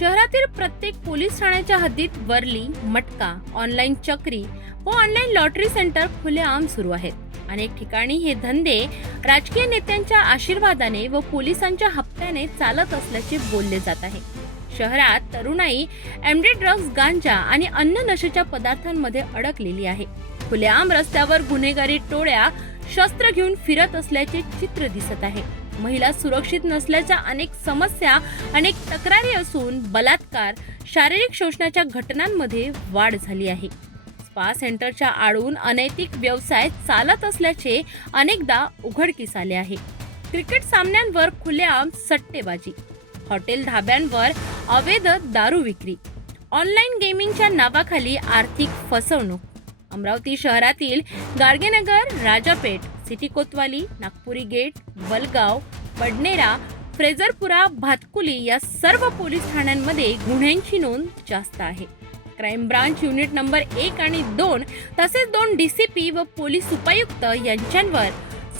शहरातील प्रत्येक पोलीस ठाण्याच्या हद्दीत वरली, मटका, ऑनलाईन चक्री व ऑनलाईन लॉटरी सेंटर खुलेआम सुरू आहेत. अनेक ठिकाणी हे धंदे राजकीय नेत्यांच्या आशीर्वादाने व पोलिसांच्या हप्त्याने चालत असल्याचे बोलले जात आहे. शहरात तरुणाई एमडी ड्रग्ज, गांजा आणि अन्य नशेच्या पदार्थांमध्ये अडकलेली आहे. खुलेआम रस्त्यावर गुन्हेगारी टोळ्या शस्त्र घेऊन फिरत असल्याचे चित्र दिसत आहे. महिला सुरक्षित नसल्याच्या अनेक समस्या, अनेक तक्रारी असून बलात्कार, शारीरिक शोषणाच्या घटनांमध्ये वाढ झाली आहे. स्पा सेंटरच्या आडून अनैतिक व्यवसाय चालत असल्याचे अनेकदा उघडकीस आले आहे. क्रिकेट सामन्यांवर खुलेआम सट्टेबाजी, हॉटेल धाब्यांवर अवैध दारू विक्री, ऑनलाईन गेमिंगच्या नावाखाली आर्थिक फसवणूक. अमरावती शहरातील गाडगेनगर, राजापेठ, सिटी कोतवाली, नागपुरी गेट, वलगाव, बडनेरा, फ्रेजरपुरा, भातकुली या सर्व पोलीस ठाण्यांमध्ये गुन्ह्यांची नोंद जास्त आहे. क्राईम ब्रांच युनिट नंबर 1 आणि 2 तसेच 2 DCP व पोलीस उपायुक्त यांच्यावर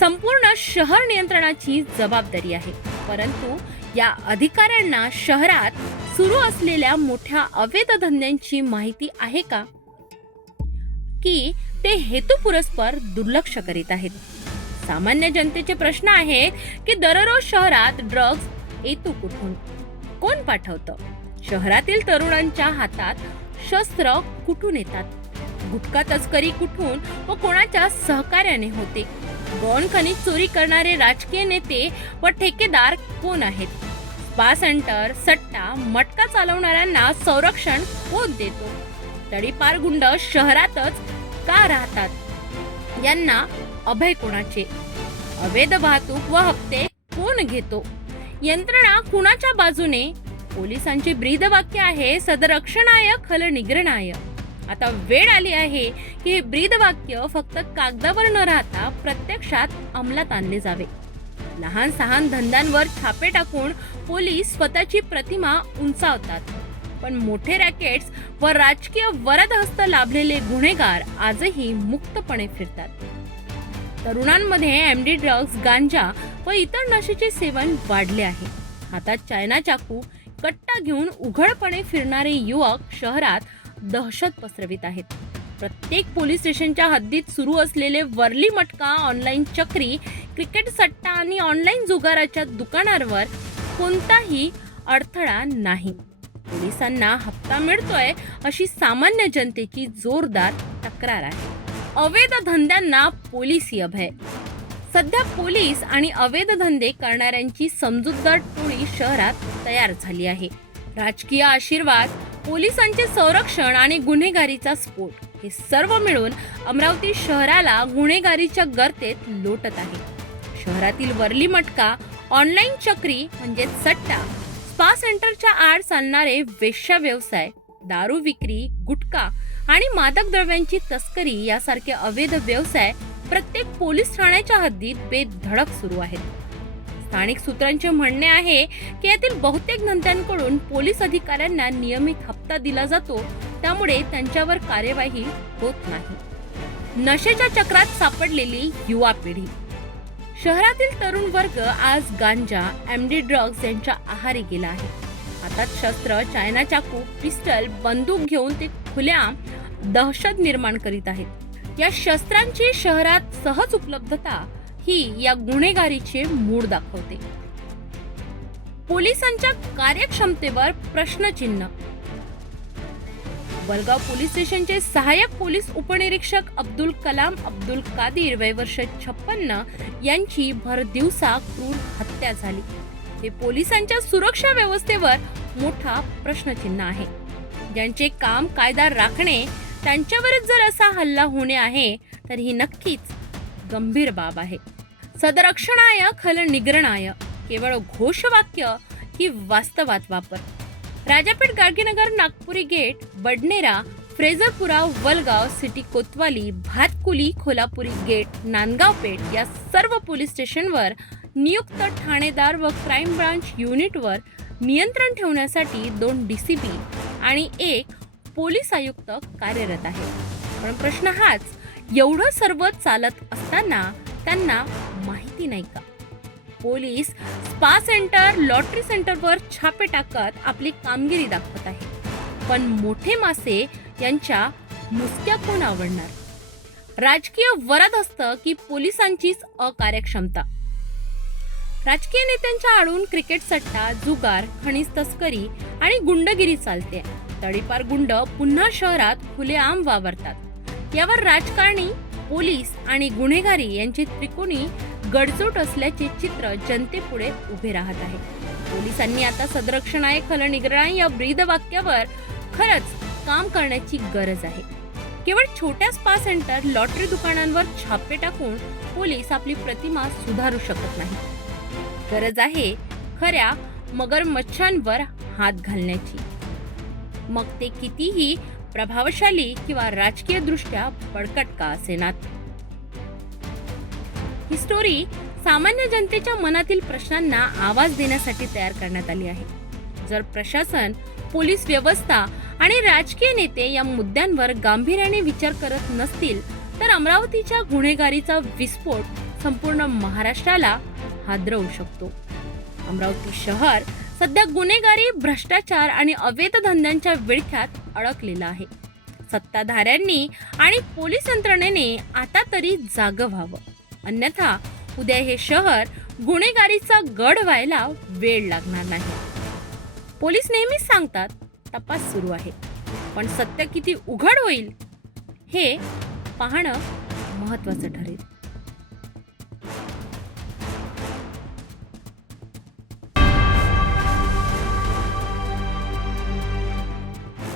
संपूर्ण शहर नियंत्रणाची जबाबदारी आहे. परंतु या अधिकाऱ्यांना शहरात सुरू असलेल्या मोठ्या अवैध धंद्यांची माहिती आहे का, की ते हेतुपुरस्पर दुर्लक्ष करीत आहेत? सामान्य जनतेचे प्रश्न आहेत की दररोज शहरात ड्रग्ज येतो कुठून, कोण पाठवतं? शहरातील तरुणांच्या हातात शस्त्र कुठून येतात? गुटखा तस्करी कुठून व कोणाच्या सहकार्याने होते? गौण खनिज चोरी करणारे राजकीय नेते व ठेकेदार कोण आहेत? स्पा सेंटर, सट्टा, मटका चालवणाऱ्यांना संरक्षण कोण देतो? तडीपार गुंड शहरातच का राहतात? यांना अभय कोणाचे? अवैध वाहतूक व हप्ते कोण घेतो? यंत्रणा कुणाच्या बाजूने? पोलिसांचे ब्रीदवाक्य आहे सदरक्षणाय खल निग्रणाय. आता वेळ आली आहे की हे ब्रीदवाक्य फक्त कागदावर न राहता प्रत्यक्षात अंमलात आणले जावे. लहान सहान धंद्यांवर छापे टाकून पोलीस स्वतःची प्रतिमा उंचावतात, पण मोठे रॅकेट्स व राजकीय वरदहस्त लाभलेले गुन्हेगार आजही मुक्तपणे फिरतात. तरुणांमध्ये एमडी ड्रग्ज, गांजा व इतर नशेचे सेवन वाढले आहे. हातात चायना चाकू, कट्टा घेऊन उघडपणे फिरणारे युवक शहरात दहशत पसरवित आहेत. प्रत्येक पोलीस स्टेशनच्या हद्दीत सुरू असलेले वरली मटका, ऑनलाईन चक्री, क्रिकेट सट्टा आणि ऑनलाईन जुगाराच्या दुकानांवर कोणताही अडथळा नाही. पोलिसांना हप्ता मिळतोय अशी सामान्य जनतेची जोरदार तक्रार आहे. अवैध धंद्यांना पोलिसी अभय. सध्या पोलीस आणि अवैध धंदे करणाऱ्यांची समजूतदार टोळी शहरात तयार झाली आहे. राजकीय आशीर्वाद, पोलिसांचे संरक्षण आणि गुन्हेगारीचा स्फोट हे सर्व मिळून अमरावती शहराला गुन्हेगारीच्या गर्तेत लोटत आहे. शहरातील वरली मटका, ऑनलाईन चक्री म्हणजे सट्टा, स्पा सेंटरच्या आड चालणारे वेश्या व्यवसाय, दारू विक्री, गुटखा आणि मादक द्रव्यांची तस्करी यासारखे अवैध व्यवसाय प्रत्येक पोलीस ठाण्याच्या हद्दीत बेधडक सुरू आहेत. स्थानिक सूत्रांचे म्हणणे आहे की यातील बहुतेक धंद्यांकडून पोलीस अधिकाऱ्यांना नियमित हप्ता दिला जातो, त्यामुळे त्यांच्यावर कार्यवाही होत नाही. नशेच्या चक्रात सापडलेली युवा पिढी. शहरातील तरुण वर्ग आज गांजा, एमडी ड्रग्ज यांच्या आहारी गेला आहे. हातात शस्त्र, चायना चाकू, पिस्टल, बंदूक घेऊन ते खुलेआम दहशत निर्माण करीत आहेत. या शस्त्रांची शहरात सहज उपलब्धता ही या गुन्हेगारीचे मूळ दाखवते. पोलिसांच्या कार्यक्षमतेवर प्रश्नचिन्ह. वलगाव पोलीस स्टेशनचे सहाय्यक पोलीस उपनिरीक्षक अब्दुल कलाम अब्दुल कादीर वय वर्ष 56 यांची भरदिवसा क्रूर हत्या झाली. हे पोलिसांच्या सुरक्षा व्यवस्थेवर मोठा प्रश्नचिन्ह आहे. ज्यांचे काम कायदा राखणे, त्यांच्यावरच जर असा हल्ला होणे आहे तर ही नक्कीच गंभीर बाब आहे. सदरक्षणाय खल निग्रणाय केवळ घोषवाक्य की वास्तवात वापर? राजापेठ, गाडगेनगर, नागपुरी गेट, बडनेरा, फ्रेजरपुरा, वलगाव, सिटी कोतवाली, भातकुली, कोल्हापुरी गेट, नांदगाव पेठ या सर्व पोलीस स्टेशनवर नियुक्त ठाणेदार व क्राईम ब्रांच युनिटवर नियंत्रण ठेवण्यासाठी 2 DCP आणि 1 पोलीस आयुक्त कार्यरत आहेत. पण प्रश्न हाच, एवढं सर्व चालत असताना त्यांना माहिती नाही का? पोलीस स्पा सेंटर, लॉटरी सेंटरवर छापे टाकत आपली कामगिरी दाखवत आहे. पण मोठे मासे यांच्या मुसक्या कोण आवडणार? राजकीय वरद असतं की पोलिसांचीच अकार्यक्षमता? राजकीय नेत्यांच्या आडून क्रिकेट सट्टा, जुगार, खनिज तस्करी आणि गुंडगिरी चालते. तडीपार गुंड पुन्हा शहरात खुलेआम वावरतात. यावर राजकारणी, पोलीस आणि गुन्हेगारी यांची त्रिकोणी गडजोट असल्याचे चित्र जनतेपुढे उभे राहत आहे. पोलिसांनी आता सदरक्षण आहे खलनिग्रह या ब्रीद वाक्यावर खरंच काम करण्याची गरज आहे. केवळ छोट्या स्पा सेंटर, लॉटरी दुकानांवर छापे टाकून पोलीस आपली प्रतिमा सुधारू शकत नाही. गरज आहे खऱ्या मगरमच्छांवर हात घालण्याची, मग ते कितीही प्रभावशाली किंवा राजकीय दृष्ट्या बळकट का असेनात. ही स्टोरी सामान्य जनतेच्या मनातील प्रश्नांना आवाज देण्यासाठी तयार करण्यात आली आहे. जर प्रशासन, पोलीस व्यवस्था आणि राजकीय नेते या मुद्द्यांवर गांभीर्याने विचार करत नसतील तर अमरावतीच्या गुन्हेगारीचा विस्फोट संपूर्ण महाराष्ट्राला हादरवू शकतो. अमरावती शहर सध्या गुन्हेगारी, भ्रष्टाचार आणि अवैध धंद्यांच्या विळख्यात अडकलेलं आहे. सत्ताधाऱ्यांनी आणि पोलीस यंत्रणेने आता तरी जागं व्हावं, अन्यथा उद्या हे शहर गुन्हेगारीचा गड व्हायला वेळ लागणार नाही. पोलीस नेहमीच सांगतात तपास सुरू आहे, पण सत्य किती उघड होईल हे पाहणं महत्त्वाचं ठरेल.